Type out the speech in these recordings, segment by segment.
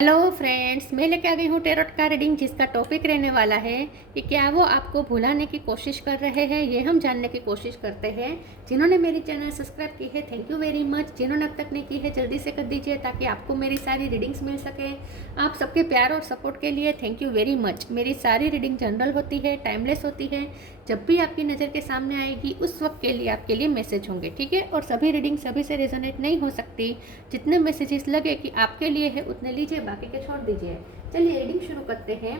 Hello friends, मैं लेके आ गई हूँ टेरोट का रीडिंग, जिसका टॉपिक रहने वाला है कि क्या वो आपको भुलाने की कोशिश कर रहे हैं। ये हम जानने की कोशिश करते हैं। जिन्होंने मेरी चैनल सब्सक्राइब की है, थैंक यू वेरी मच। जिन्होंने अब तक नहीं की है, जल्दी से कर दीजिए ताकि आपको मेरी सारी रीडिंग्स मिल सके। आप सबके प्यार और सपोर्ट के लिए थैंक यू वेरी मच। मेरी सारी रीडिंग जनरल होती है, टाइमलेस होती है। जब भी आपकी नज़र के सामने आएगी उस वक्त के लिए आपके लिए मैसेज होंगे, ठीक है। और सभी रीडिंग सभी से रेजोनेट नहीं हो सकती। जितने मैसेजेस लगे कि आपके लिए है उतने लीजिए, बाकी के छोड़ दीजिए। चलिए रीडिंग शुरू करते हैं।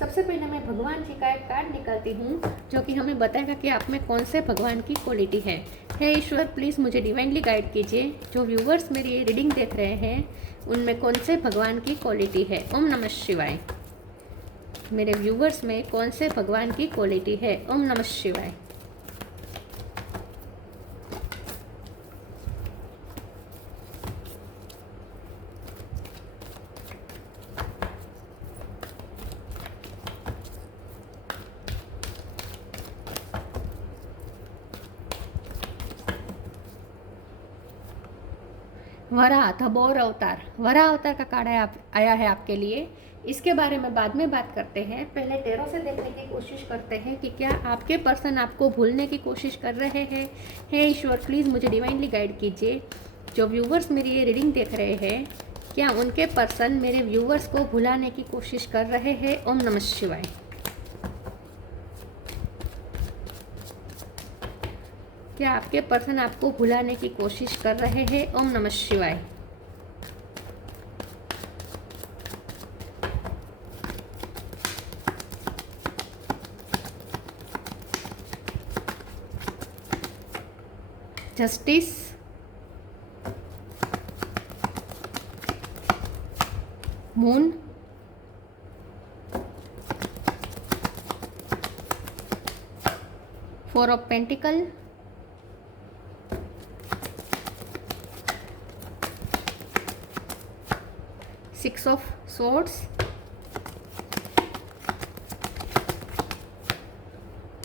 सबसे पहले मैं भगवान जी का एक कार्ड निकालती हूँ जो कि हमें बताएगा कि आप में कौन से भगवान की क्वालिटी है। हे ईश्वर, प्लीज़ मुझे डिवाइनली गाइड कीजिए। जो व्यूवर्स मेरी ये रीडिंग देख रहे हैं उनमें कौन से भगवान की क्वालिटी है। ओम नमः शिवाय। मेरे व्यूवर्स में कौन से भगवान की क्वालिटी है। ओम नमः शिवाय। वराह द बोर अवतार, वराह अवतार का कार्ड आया है आपके लिए। इसके बारे में बाद में बात करते हैं। पहले टेरो से देखने की कोशिश करते हैं कि क्या आपके पर्सन आपको भूलने की कोशिश कर रहे हैं। हे ईश्वर, प्लीज़ मुझे डिवाइनली गाइड कीजिए। जो व्यूवर्स मेरी ये रीडिंग देख रहे हैं, क्या उनके पर्सन मेरे व्यूवर्स को भुलाने की कोशिश कर रहे हैं। ओम नमः शिवाय। क्या आपके पर्सन आपको भुलाने की कोशिश कर रहे हैं। ओम नमः शिवाय। Justice, moon, four of pentacle, six of swords,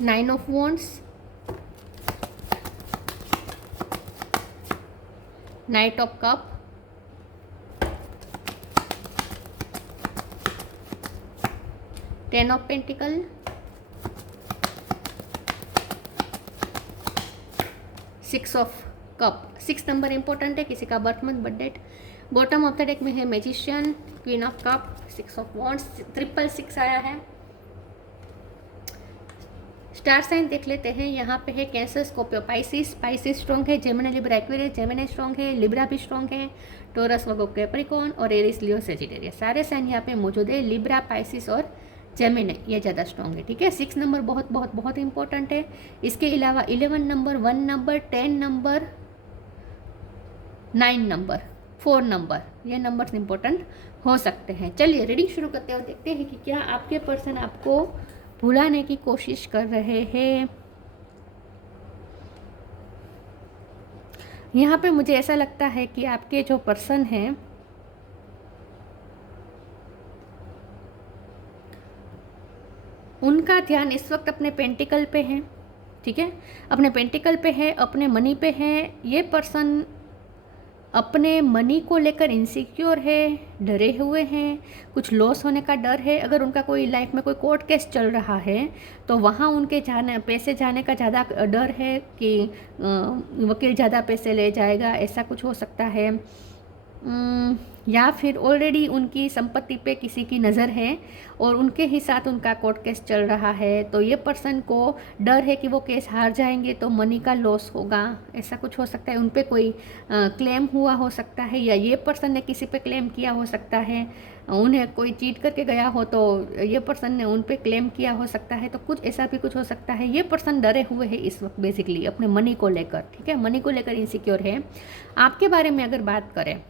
nine of wands, knight of cup, ten of pentacle, six of cup. Six number important है, किसी का birth month birth date. Bottom of the deck में है magician, queen of cup, six of wands, 666 आया है। Star sign देख लेते हैं। यहाँ पे है Cancer, Scorpio, Pisces. Pisces strong है। Gemini, Libra, Aquarius. Gemini strong है, लिब्रा भी स्ट्रॉन्ग है। टोरस, वर्गो, कैप्रिकॉर्न और एरिस, लियो, सेजिटेरियस। सारे साइन यहाँ पे मौजूद है। लिब्रा, पाइसिस और जेमिनी ये ज़्यादा स्ट्रॉन्ग है, ठीक है। 6 नंबर बहुत बहुत बहुत इंपॉर्टेंट है। इसके अलावा 11 number, 1 number, 10 number, 9 number, 4 number, ये नंबर्स इंपॉर्टेंट हो सकते हैं। चलिए रीडिंग शुरू करते हैं और देखते हैं कि क्या आपके पर्सन आपको भुलाने की कोशिश कर रहे हैं। यहाँ पे मुझे ऐसा लगता है कि आपके जो पर्सन हैं उनका ध्यान इस वक्त अपने पेंटिकल पे है, ठीक है। अपने पेंटिकल पे है, अपने मनी पे है। ये पर्सन अपने मनी को लेकर इनसिक्योर है, डरे हुए हैं, कुछ लॉस होने का डर है। अगर उनका कोई लाइफ में कोई कोर्ट केस चल रहा है तो वहाँ उनके पैसे जाने का ज़्यादा डर है कि वकील ज़्यादा पैसे ले जाएगा, ऐसा कुछ हो सकता है। या फिर ऑलरेडी उनकी संपत्ति पे किसी की नज़र है और उनके ही साथ उनका कोर्ट केस चल रहा है, तो ये पर्सन को डर है कि वो केस हार जाएंगे तो मनी का लॉस होगा, ऐसा कुछ हो सकता है। उन पे कोई क्लेम हुआ हो सकता है या ये पर्सन ने किसी पे क्लेम किया हो सकता है। उन्हें कोई चीट करके गया हो तो ये पर्सन ने उन पे क्लेम किया हो सकता है। तो कुछ ऐसा भी कुछ हो सकता है। ये पर्सन डरे हुए है इस वक्त बेसिकली अपने मनी को लेकर, ठीक है। मनी को लेकर इनसिक्योर है। आपके बारे में अगर बात करें,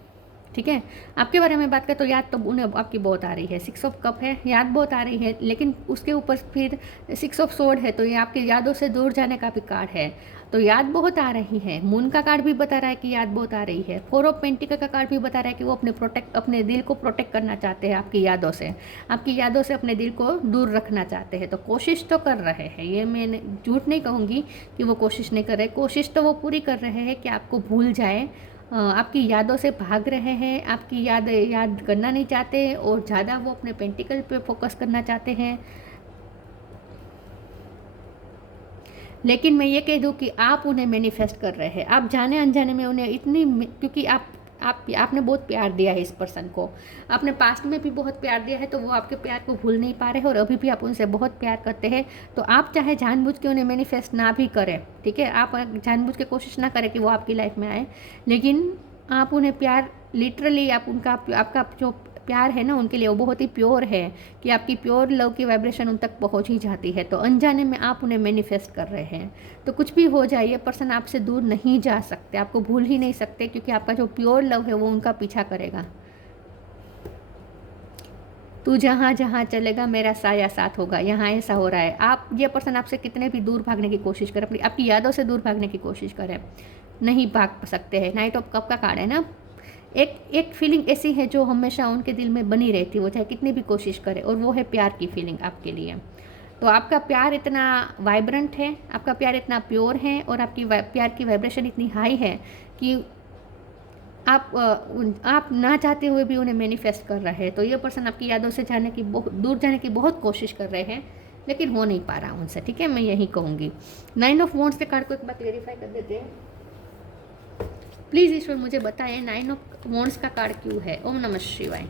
ठीक है, आपके बारे में बात करें तो याद तो उन्हें आपकी बहुत आ रही है। 6 ऑफ कप है, याद बहुत आ रही है, लेकिन उसके ऊपर फिर 6 ऑफ सोर्ड है, तो ये आपकी यादों से दूर जाने का भी कार्ड है, तो याद बहुत आ रही है। मून का कार्ड भी बता रहा है कि याद बहुत आ रही है। 4 ऑफ पेंटिकल का कार्ड भी बता रहा है कि वो अपने दिल को प्रोटेक्ट करना चाहते हैं आपकी यादों से अपने दिल को दूर रखना चाहते हैं। तो कोशिश तो कर रहे हैं, ये मैं झूठ नहीं कहूँगी कि वो कोशिश नहीं कर रहे, कोशिश तो वो पूरी कर रहे हैं कि आपको भूल जाए, आपकी यादों से भाग रहे हैं, आपकी याद करना नहीं चाहते और ज़्यादा वो अपने पेंटिकल पे फोकस करना चाहते हैं। लेकिन मैं ये कह दूँ कि आप उन्हें मैनिफेस्ट कर रहे हैं, आप जाने अनजाने में उन्हें इतनी, क्योंकि आपने बहुत प्यार दिया है इस पर्सन को, आपने पास्ट में भी बहुत प्यार दिया है, तो वो आपके प्यार को भूल नहीं पा रहे और अभी भी आप उनसे बहुत प्यार करते हैं। तो आप चाहे जानबूझ के उन्हें मैनिफेस्ट ना भी करें, ठीक है, आप जानबूझ के कोशिश ना करें कि वो आपकी लाइफ में आए, लेकिन आप उन्हें प्यार, लिटरली आप आपका जो प्यार है ना उनके लिए, वो बहुत ही प्योर है कि आपकी प्योर लव की वाइब्रेशन उन तक पहुंच ही जाती है। तो अनजाने में आप उन्हें मैनिफेस्ट कर रहे हैं। तो कुछ भी हो जाए, ये पर्सन आपसे दूर नहीं जा सकते, आपको भूल ही नहीं सकते, क्योंकि आपका जो प्योर लव है वो उनका पीछा करेगा। तू जहाँ जहाँ चलेगा मेरा साया साथ होगा, यहाँ ऐसा हो रहा है। आप, ये पर्सन आपसे कितने भी दूर भागने की कोशिश करे, अपनी आपकी यादों से दूर भागने की कोशिश करें, नहीं भाग सकते हैं। नाइट ऑफ कप का कार्ड है ना, एक फीलिंग ऐसी है जो हमेशा उनके दिल में बनी रहती है, वो चाहे कितनी भी कोशिश करे, और वो है प्यार की फीलिंग आपके लिए। तो आपका प्यार इतना वाइब्रेंट है, आपका प्यार इतना प्योर है, और आपकी प्यार की वाइब्रेशन इतनी हाई है कि आप ना चाहते हुए भी उन्हें मैनिफेस्ट कर रहे हैं। तो ये पर्सन आपकी यादों से दूर जाने की बहुत कोशिश कर रहे हैं, लेकिन हो नहीं पा रहा उनसे, ठीक है, मैं यही कहूँगी। 9 ऑफ वॉन्ड्स के कार्ड को एक बार क्लेरिफाई कर देते हैं। प्लीज़ ईश्वर मुझे बताएं 9 ऑफ वॉन्ड्स का कार्ड क्यों है। ओम नमः शिवाय।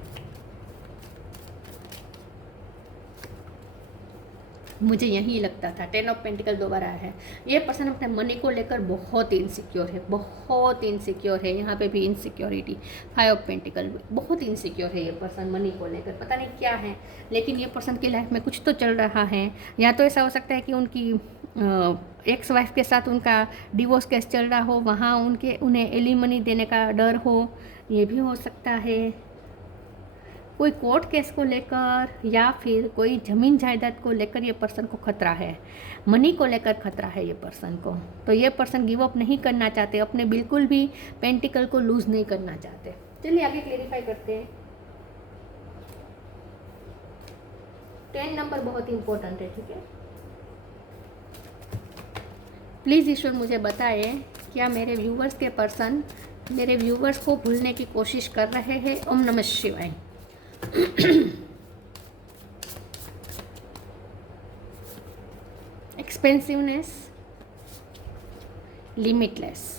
मुझे यही लगता था। 10 ऑफ पेंटिकल दोबारा है। ये पर्सन अपने मनी को लेकर बहुत इनसिक्योर है, बहुत इनसिक्योर है। यहाँ पे भी इनसिक्योरिटी। 5 ऑफ पेंटिकल, बहुत इनसिक्योर है ये पर्सन मनी को लेकर, पता नहीं क्या है, लेकिन ये पर्सन की लाइफ में कुछ तो चल रहा है। या तो ऐसा हो सकता है कि उनकी एक्स वाइफ के साथ उनका डिवोर्स केस चल रहा हो, वहाँ उन्हें एलिमनी देने का डर हो, ये भी हो सकता है। कोई कोर्ट केस को लेकर या फिर कोई ज़मीन जायदाद को लेकर ये पर्सन को खतरा है, मनी को लेकर खतरा है ये पर्सन को। तो ये पर्सन गिव अप नहीं करना चाहते, अपने बिल्कुल भी पेंटिकल को लूज नहीं करना चाहते। चलिए आगे क्लेरिफाई करते हैं। 10 नंबर बहुत इंपॉर्टेंट है, ठीक है। प्लीज़ ईश्वर मुझे बताएं क्या मेरे व्यूवर्स के पर्सन मेरे व्यूवर्स को भूलने की कोशिश कर रहे हैं। ओम नमः शिवाय। Expansiveness, limitless.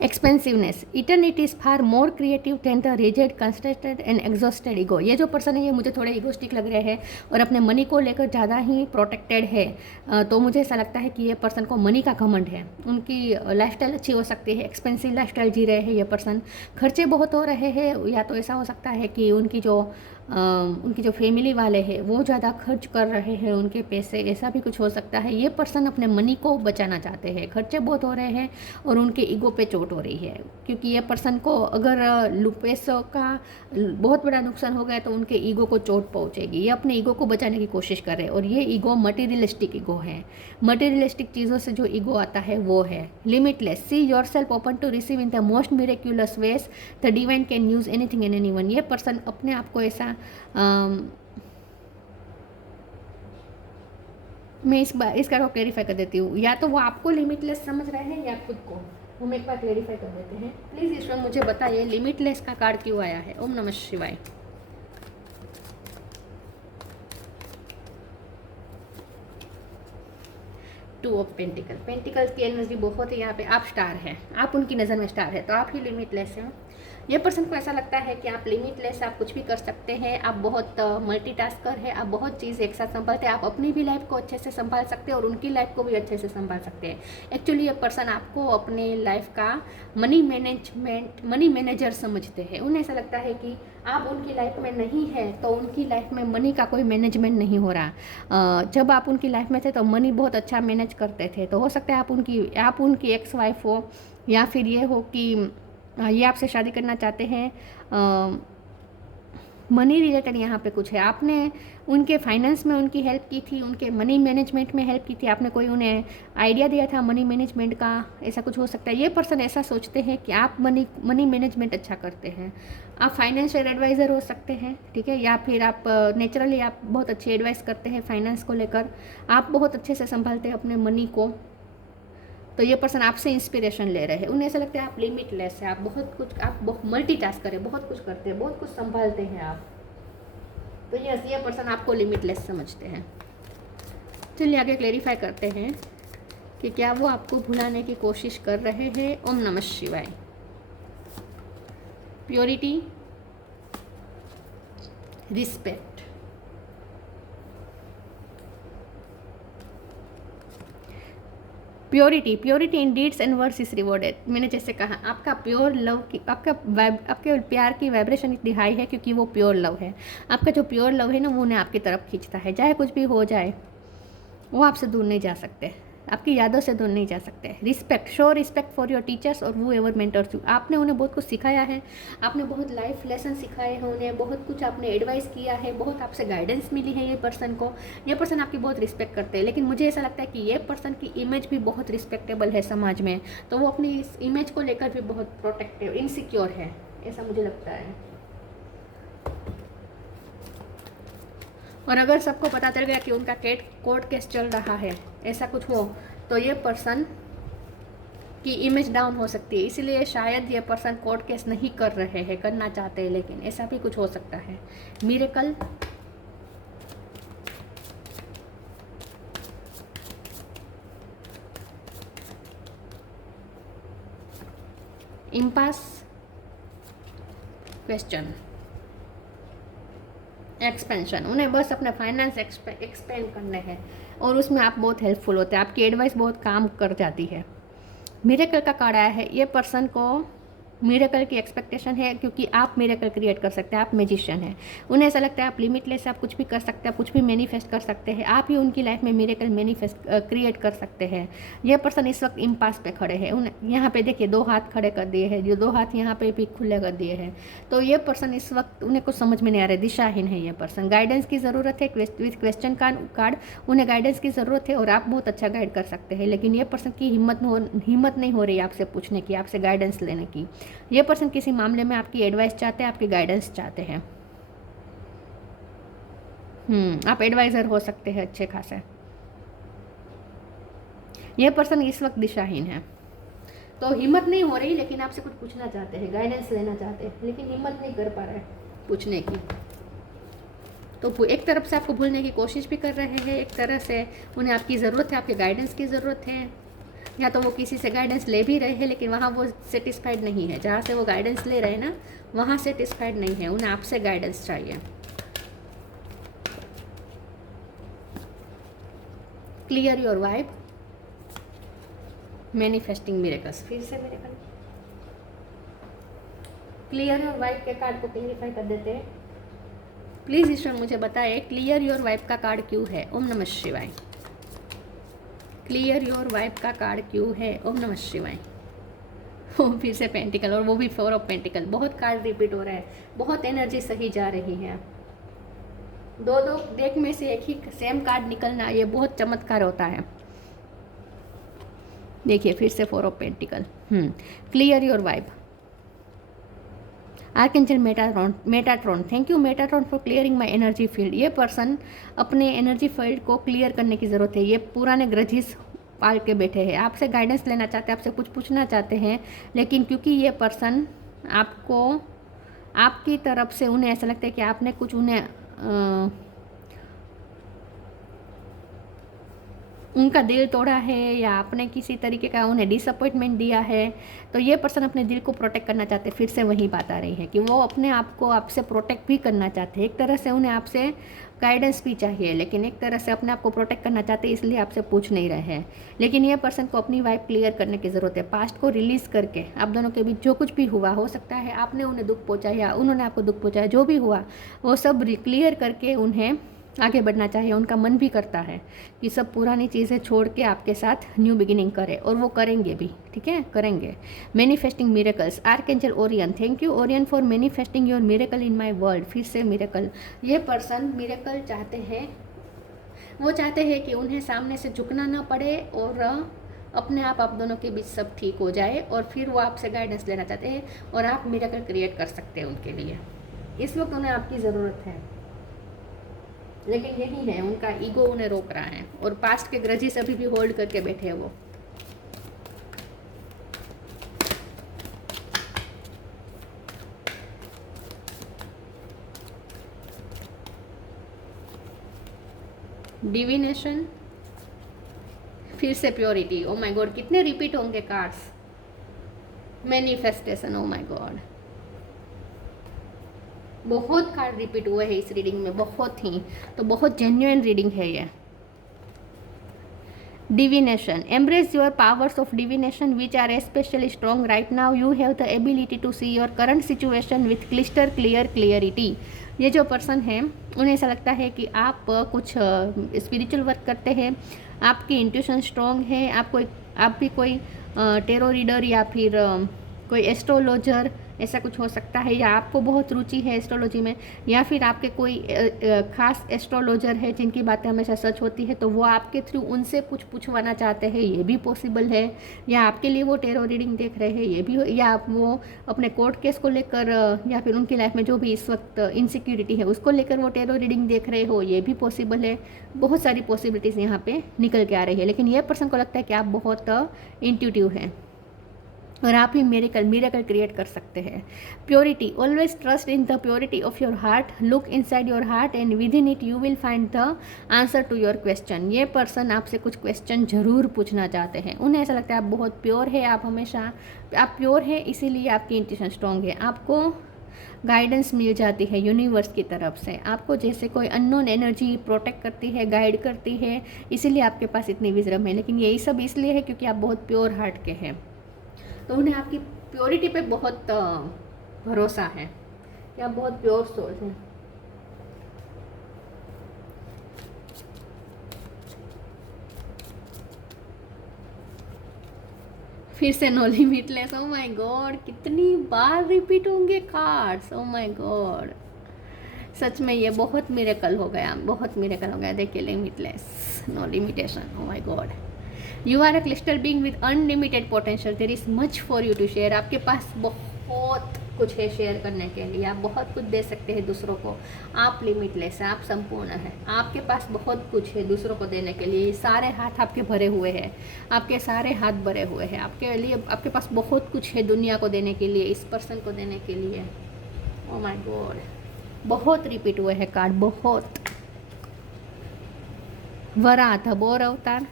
Expansiveness, eternity is far more creative than the rigid, constructed and exhausted ego. ये जो पर्सन है ये मुझे थोड़े ईगोस्टिक लग रहे हैं और अपने मनी को लेकर ज़्यादा ही प्रोटेक्टेड है। तो मुझे ऐसा लगता है कि ये पर्सन को मनी का घमंड है। उनकी लाइफस्टाइल अच्छी हो सकती है, एक्सपेंसिव लाइफस्टाइल जी रहे हैं ये पर्सन, खर्चे बहुत हो रहे हैं। या तो ऐसा हो सकता है कि उनकी जो फैमिली वाले हैं वो ज़्यादा खर्च कर रहे हैं उनके पैसे, ऐसा भी कुछ हो सकता है। ये पर्सन अपने मनी को बचाना चाहते हैं, खर्चे बहुत हो रहे हैं और उनके ईगो पे चोट हो रही है, क्योंकि ये पर्सन को अगर पैसों का बहुत बड़ा नुकसान हो गया तो उनके ईगो को चोट पहुंचेगी। ये अपने ईगो को बचाने की कोशिश कर रहे हैं और ये ईगो मटेरियलिस्टिक ईगो है। मटेरियलिस्टिक चीज़ों से जो ईगो आता है वो है limitless. See yourself open to receive in the most miraculous ways, the divine can use anything and anyone. ये पर्सन अपने आप को ऐसा मैं इसका को क्लेरिफाई कर देती हूँ। या तो वो आपको लिमिटलेस समझ रहे हैं या खुद को। हम एक बार क्लेरिफाई कर देते हैं। प्लीज़ ईश्वर मुझे बताइए लिमिटलेस का कार्ड क्यों आया है। ओम नमः शिवाय। टू ऑफ पेंटिकल, पेंटिकल्स की एनर्जी बहुत है यहाँ पे। आप स्टार हैं, आप उनकी नज़र में स्टार है, तो आप ही लिमिटलेस हैं। ये पर्सन को ऐसा लगता है कि आप लिमिटलेस, आप कुछ भी कर सकते हैं, आप बहुत मल्टीटास्कर है, आप बहुत चीज़ एक साथ संभालते हैं, आप अपनी भी लाइफ को अच्छे से संभाल सकते हैं और उनकी लाइफ को भी अच्छे से संभाल सकते हैं। एक्चुअली ये पर्सन आपको अपने लाइफ का मनी मैनेजर समझते हैं। उन्हें ऐसा लगता है कि आप उनकी लाइफ में नहीं है तो उनकी लाइफ में मनी का कोई मैनेजमेंट नहीं हो रहा। जब आप उनकी लाइफ में थे तो मनी बहुत अच्छा मैनेज करते थे। तो हो सकता है आप उनकी एक्स वाइफ हो, या फिर ये हो कि ये आपसे शादी करना चाहते हैं, मनी रिलेटेड यहाँ पे कुछ है, आपने उनके फाइनेंस में उनकी हेल्प की थी, उनके मनी मैनेजमेंट में हेल्प की थी, आपने कोई उन्हें आइडिया दिया था मनी मैनेजमेंट का, ऐसा कुछ हो सकता है। ये पर्सन ऐसा सोचते हैं कि आप मनी मैनेजमेंट अच्छा करते हैं, आप फाइनेंशियल एडवाइज़र हो सकते हैं, ठीक है, या फिर आप नेचुरली आप बहुत अच्छी एडवाइस करते हैं फाइनेंस को लेकर, आप बहुत अच्छे से संभालते हैं अपने मनी को। तो ये पर्सन आपसे इंस्पिरेशन ले रहे हैं, उन्हें ऐसा लगता है आप लिमिटलेस है, आप बहुत कुछ, आप बहुत मल्टीटास्क करें, बहुत कुछ करते हैं, बहुत कुछ संभालते हैं आप। तो ये पर्सन आपको लिमिटलेस समझते हैं। चलिए आगे क्लेरिफाई करते हैं कि क्या वो आपको भुलाने की कोशिश कर रहे हैं। ओम नमः शिवाय। Purity, respect, purity in deeds and words is rewarded. मैंने जैसे कहा आपका प्योर लव की, आपके प्यार की वाइब्रेशन इतनी हाई है क्योंकि वो प्योर लव है। आपका जो प्योर लव है ना, वो उन्हें आपकी तरफ खींचता है, चाहे कुछ भी हो जाए वो आपसे दूर नहीं जा सकते, आपकी यादों से दूर नहीं जा सकते। Respect, show respect for your teachers और वो एवर मेंटर्स यू। आपने उन्हें बहुत कुछ सिखाया है, आपने बहुत लाइफ लेसन सिखाए हैं उन्हें, बहुत कुछ आपने एडवाइस किया है, बहुत आपसे गाइडेंस मिली है। ये पर्सन आपकी बहुत रिस्पेक्ट करते हैं, लेकिन मुझे ऐसा लगता है कि ये पर्सन की इमेज भी बहुत रिस्पेक्टेबल है समाज में, तो वो अपनी इस इमेज को लेकर भी बहुत प्रोटेक्टिव, इनसिक्योर है, ऐसा मुझे लगता है। और अगर सबको पता चल गया कि उनका कोर्ट केस चल रहा है, ऐसा कुछ हो, तो ये पर्सन की इमेज डाउन हो सकती है, इसलिए शायद ये पर्सन कोर्ट केस नहीं कर रहे हैं, करना चाहते हैं, लेकिन ऐसा भी कुछ हो सकता है। Miracle, impasse, question, expansion. उन्हें बस अपने फाइनेंस एक्सपेंड करने हैं और उसमें आप बहुत हेल्पफुल होते हैं, आपकी एडवाइस बहुत काम कर जाती है। मिरेकल का कार्ड आया है, ये पर्सन को मिरेकल की एक्सपेक्टेशन है क्योंकि आप मिरेकल क्रिएट कर सकते हैं, आप मैजिशियन हैं। उन्हें ऐसा लगता है आप लिमिटलेस, आप कुछ भी कर सकते हैं, कुछ भी मैनिफेस्ट कर सकते हैं, आप ही उनकी लाइफ में मिरेकल मैनिफेस्ट क्रिएट कर सकते हैं। ये पर्सन इस वक्त इम्पास पे खड़े हैं, उन्हें यहाँ पे देखिए 2 हाथ खड़े कर दिए हैं, जो 2 हाथ यहाँ पे भी खुले कर दिए हैं। तो ये पर्सन इस वक्त उन्हें कुछ समझ में नहीं आ रहा है, दिशाहीन है ये पर्सन। गाइडेंस की ज़रूरत है, विथ क्वेश्चन कार्ड उन्हें गाइडेंस की ज़रूरत है और आप बहुत अच्छा गाइड कर सकते हैं, लेकिन ये पर्सन की हिम्मत नहीं हो रही आपसे पूछने की, आपसे गाइडेंस लेने की। ये पर्सन किसी मामले में आपकी एडवाइस चाहते हैं, आपकी गाइडेंस चाहते हैं। आप एडवाइज़र हो सकते हैं अच्छे खासे। ये पर्सन इस वक्त दिशाहीन है, तो हिम्मत नहीं हो रही, लेकिन आपसे कुछ पूछना चाहते हैं, गाइडेंस लेना चाहते हैं, लेकिन हिम्मत नहीं कर पा रहे पूछने की। तो एक तरफ से आपको भूलने की कोशिश भी कर रहे हैं, एक तरह से उन्हें आपकी ज़रूरत है, आपके गाइडेंस की ज़रूरत है, या तो वो किसी से गाइडेंस ले भी रहे हैं लेकिन वहाँ वो सेटिस्फाइड नहीं है, जहाँ से वो गाइडेंस ले रहे हैं ना वहाँ सेटिस्फाइड नहीं है, उन्हें आपसे गाइडेंस चाहिए। Clear your vibe, manifesting miracles. फिर से मिरेकल, क्लियर योर वाइब के कार्ड को क्लियरिफाई कर देते हैं। प्लीज़ ईश्वर मुझे बताएं क्लियर योर वाइब का कार्ड क्यों है। ओम नमः शिवाय। क्लियर योर वाइब का कार्ड क्यों है। ओम नमः शिवाय। फिर से पेंटिकल, और वो भी 4 ऑफ पेंटिकल। बहुत कार्ड रिपीट हो रहा है, बहुत एनर्जी सही जा रही है। 2 डेक में से एक ही सेम कार्ड निकलना, ये बहुत चमत्कार होता है। देखिए फिर से 4 of pentacle. Clear your vibe. Archangel Metatron, thank you Metatron for clearing my energy field. ये पर्सन अपने एनर्जी फील्ड को क्लियर करने की ज़रूरत है। ये पुराने ग्रजेस पाल के बैठे हैं, आपसे गाइडेंस लेना चाहते हैं, आपसे कुछ पूछना चाहते हैं, लेकिन क्योंकि ये पर्सन आपको, आपकी तरफ से उन्हें ऐसा लगता है कि आपने कुछ उन्हें उनका दिल तोड़ा है या आपने किसी तरीके का उन्हें डिसअपॉइंटमेंट दिया है, तो ये पर्सन अपने दिल को प्रोटेक्ट करना चाहते हैं। फिर से वही बात आ रही है कि वो अपने आप को आपसे प्रोटेक्ट भी करना चाहते हैं। एक तरह से उन्हें आपसे गाइडेंस भी चाहिए, लेकिन एक तरह से अपने आप को प्रोटेक्ट करना चाहते हैं, इसलिए आपसे पूछ नहीं रहे हैं। लेकिन ये पर्सन को अपनी वाइब क्लियर करने की ज़रूरत है। पास्ट को रिलीज़ करके आप दोनों के बीच जो कुछ भी हुआ, हो सकता है आपने उन्हें दुख पहुँचाया या उन्होंने आपको दुख पहुँचाया, जो भी हुआ वो सब क्लियर करके उन्हें आगे बढ़ना चाहिए, उनका मन भी करता है कि सब पुरानी चीज़ें छोड़ के आपके साथ न्यू बिगिनिंग करें, और वो करेंगे भी, ठीक है, करेंगे। Manifesting miracles, archangel Orion, thank you Orion for manifesting your miracle in my world. फिर से मिरेकल, ये पर्सन मिरेकल चाहते हैं, वो चाहते हैं कि उन्हें सामने से झुकना ना पड़े और अपने आप दोनों के बीच सब ठीक हो जाए, और फिर वो आपसे गाइडेंस लेना चाहते हैं और आप मिरेकल क्रिएट कर सकते हैं उनके लिए। इस वक्त उन्हें आपकी ज़रूरत है, लेकिन यही है उनका ईगो उन्हें रोक रहा है, और पास्ट के ग्रजेस अभी भी होल्ड करके बैठे हैं वो। डिविनेशन, फिर से प्योरिटी, ओ माय गॉड कितने रिपीट होंगे cards. Manifestation, O my God बहुत कार्ड रिपीट हुए हैं इस रीडिंग में, बहुत ही, तो बहुत जेन्युइन रीडिंग है ये। Divination, embrace your powers of divination which are especially strong right now. You have the ability to see your current situation with crystal clear clarity. ये जो पर्सन है उन्हें ऐसा लगता है कि आप कुछ स्पिरिचुअल वर्क करते हैं, आपकी इंट्यूशन स्ट्रॉन्ग है, आप भी कोई टेरो रीडर या फिर कोई एस्ट्रोलॉजर ऐसा कुछ हो सकता है, या आपको बहुत रुचि है एस्ट्रोलॉजी में, या फिर आपके कोई खास एस्ट्रोलॉजर है जिनकी बातें हमेशा सच होती है, तो वो आपके थ्रू उनसे कुछ पूछवाना चाहते हैं, ये भी पॉसिबल है। या आपके लिए वो टेरो रीडिंग देख रहे हैं, ये भी, या आप वो अपने कोर्ट केस को लेकर या फिर उनकी लाइफ में जो भी इस वक्त इनसिक्योरिटी है उसको लेकर वो टेरो रीडिंग देख रहे हो, ये भी पॉसिबल है। बहुत सारी पॉसिबिलिटीज़ यहाँ पे निकल के आ रही है, लेकिन ये पर्सन को लगता है कि आप बहुत इंट्यूटिव हैं और आप ही मिरेकल क्रिएट कर सकते हैं। Purity, always trust in the purity of your heart, look inside your heart and within it you will find the answer to your question. ये पर्सन आपसे कुछ क्वेश्चन जरूर पूछना चाहते हैं, उन्हें ऐसा लगता है आप बहुत प्योर है, आप प्योर है, इसीलिए आपकी इंट्यूशन स्ट्रॉन्ग है, आपको गाइडेंस मिल जाती है यूनिवर्स की तरफ से, आपको जैसे कोई अननोन एनर्जी प्रोटेक्ट करती है, गाइड करती है, इसीलिए आपके पास इतनी विजडम है। लेकिन यही सब इसलिए है क्योंकि आप बहुत प्योर हार्ट के हैं, तो उन्हें आपकी प्योरिटी पे बहुत भरोसा है कि आप बहुत प्योर सोल हैं। फिर से no limitless, oh my God कितनी बार रिपीट होंगे कार्ड्स, ओ माय गॉड सच में ये बहुत मिरेकल हो गया, बहुत मिरेकल हो गया। देखिए limitless, no limitation, oh my God you are a crystal being with unlimited potential, there is much for you to share. आपके पास बहुत कुछ है शेयर करने के लिए, आप बहुत कुछ दे सकते हैं दूसरों को, आप लिमिटलेस हैं, आप संपूर्ण हैं, आपके पास बहुत कुछ है दूसरों को देने के लिए। सारे हाथ आपके भरे हुए हैं, आपके सारे हाथ भरे हुए हैं, आपके लिए आपके पास बहुत कुछ है दुनिया को देने के लिए, इस पर्सन को देने के लिए। ओह माय गॉड बहुत रिपीट हुए हैं कार्ड, बहुत। वरात, बोर अवतार,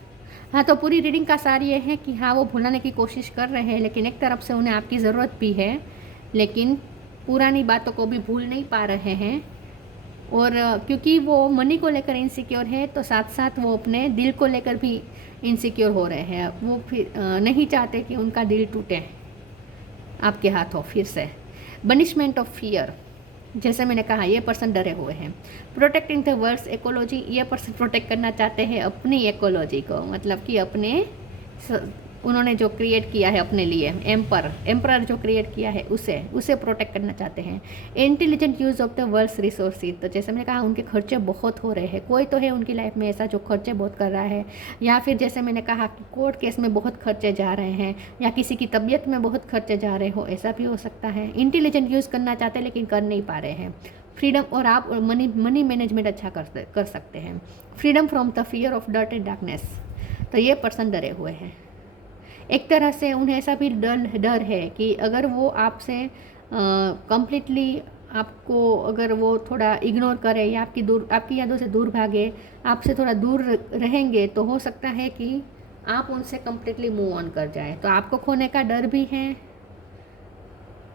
हाँ तो पूरी रीडिंग का सार ये है कि हाँ वो भुलाने की कोशिश कर रहे हैं, लेकिन एक तरफ से उन्हें आपकी ज़रूरत भी है, लेकिन पुरानी बातों को भी भूल नहीं पा रहे हैं। और क्योंकि वो मनी को लेकर इनसिक्योर है, तो साथ साथ वो अपने दिल को लेकर भी इनसिक्योर हो रहे हैं। वो फिर नहीं चाहते कि उनका दिल टूटे आपके हाथों। फिर से बनिशमेंट ऑफ फियर, जैसे मैंने कहा ये पर्सन डरे हुए हैं। प्रोटेक्टिंग द वर्ल्ड्स इकोलॉजी, ये पर्सन प्रोटेक्ट करना चाहते हैं अपनी इकोलॉजी को, मतलब कि अपने उन्होंने जो क्रिएट किया है अपने लिए, एम्परर जो क्रिएट किया है उसे प्रोटेक्ट करना चाहते हैं। Intelligent use of the world's resources, तो जैसे मैंने कहा उनके खर्चे बहुत हो रहे हैं, कोई तो है उनकी लाइफ में ऐसा जो खर्चे बहुत कर रहा है, या फिर जैसे मैंने कहा कि कोर्ट केस में बहुत खर्चे जा रहे हैं, या किसी की तबीयत में बहुत खर्चे जा रहे हो, ऐसा भी हो सकता है। इंटेलिजेंट यूज़ करना चाहते हैं लेकिन कर नहीं पा रहे हैं। फ्रीडम, और आप मनी मैनेजमेंट अच्छा कर सकते हैं। Freedom from the fear of dirt and darkness, तो ये पर्सन डरे हुए हैं। एक तरह से उन्हें ऐसा भी डर है कि अगर वो आपसे कम्प्लीटली आपको अगर वो थोड़ा इग्नोर करे या आपकी यादों से दूर भागे, आपसे थोड़ा दूर रहेंगे, तो हो सकता है कि आप उनसे कम्प्लीटली मूव ऑन कर जाए। तो आपको खोने का डर भी है,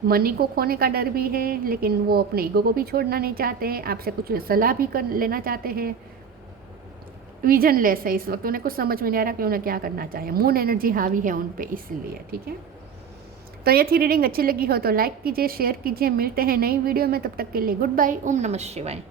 मनी को खोने का डर भी है, लेकिन वो अपने ईगो को भी छोड़ना नहीं चाहते, आपसे कुछ सलाह भी कर लेना चाहते हैं। विजन लेस है इस वक्त, उन्हें कुछ समझ में नहीं आ रहा कि उन्हें क्या करना चाहिए। मून एनर्जी हावी है उन पे, इसलिए। ठीक है, तो ये थी रीडिंग। अच्छी लगी हो तो लाइक कीजिए, शेयर कीजिए। मिलते हैं नई वीडियो में, तब तक के लिए गुड बाय। ओम नमः शिवाय।